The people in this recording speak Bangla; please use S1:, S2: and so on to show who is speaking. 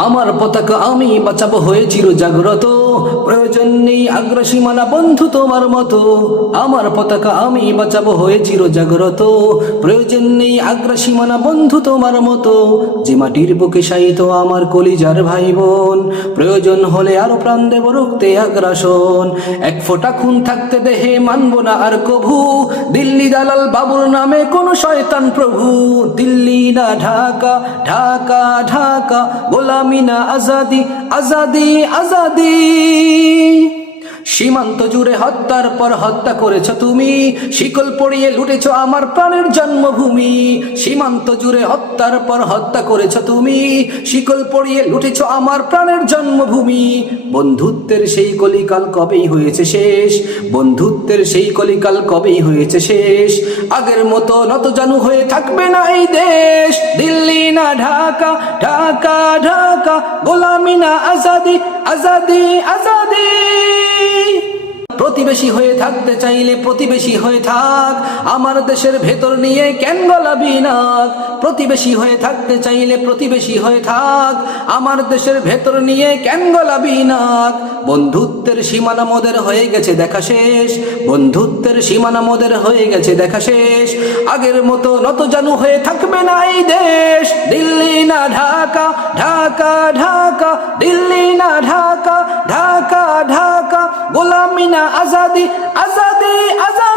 S1: আমার পতাকা আমি বাঁচাবো হয়ে চির জাগ্রত প্রয়োজন নেই আগ্রাসী মানা বন্ধু তোমার মতো। আমার পতাকা আমি বাঁচাবো হয়ে চির জাগ্রত। প্রয়োজন নেই আগ্রাসী মানা বন্ধু তোমার মতো। যে মাটির বুকে সাইত আমার কলিজার ভাই বোন প্রয়োজন হলে আরও প্রাণ দেব রুখতে আগ্রাসন। এক ফোঁটা খুন থাকতে দেহে মানব না আর কভু। দিল্লি দালাল বাবুর নামে কোন শয়তান প্রভু। দিল্লি না ঢাকা ঢাকা ঢাকা। গোলামি না আজাদি আজাদি আজাদি। সীমান্ত জুড়ে হত্যার পর হত্যা করেছ তুমি। শিকল পড়িয়ে লুটেছ আমার প্রাণের জন্মভূমি। সীমান্ত জুড়ে হত্যার পর হত্যা করেছ তুমি। শিকল পড়িয়ে লুটেছ আমার প্রাণের জন্মভূমি। বন্ধুত্বের সেই কলিকাল কবেই হয়েছে শেষ? বন্ধুত্বের সেই কলিকাল কবেই হয়েছে শেষ? আগের মতো নত জানু হয়ে থাকবে না এই দেশ। না ঢাকা ঢাকা ঢাকা গোলামি না আজাদি আজাদি আজাদি। প্রতিবেশী হয়ে থাকতে চাইলে প্রতিবেশী হয়ে থাক। আমার দেশের ভেতর নিয়ে কেন গলাবি নাক প্রতিবেশী হয়ে থাকতে চাইলে প্রতিবেশী হয়ে থাক। আমার দেশের ভেতর নিয়ে কেন গলাবি নাক বন্ধুত্বের সীমানা মোদের হয়ে গেছে দেখা শেষ। বন্ধুত্বের সীমানা মোদের হয়ে গেছে দেখা শেষ। আগের মতো নত জানু হয়ে থাকবে না এই দেশ। দিল্লি না ঢাকা ঢাকা ঢাকা। গোলামি না আজাদি আজাদি আজাদি।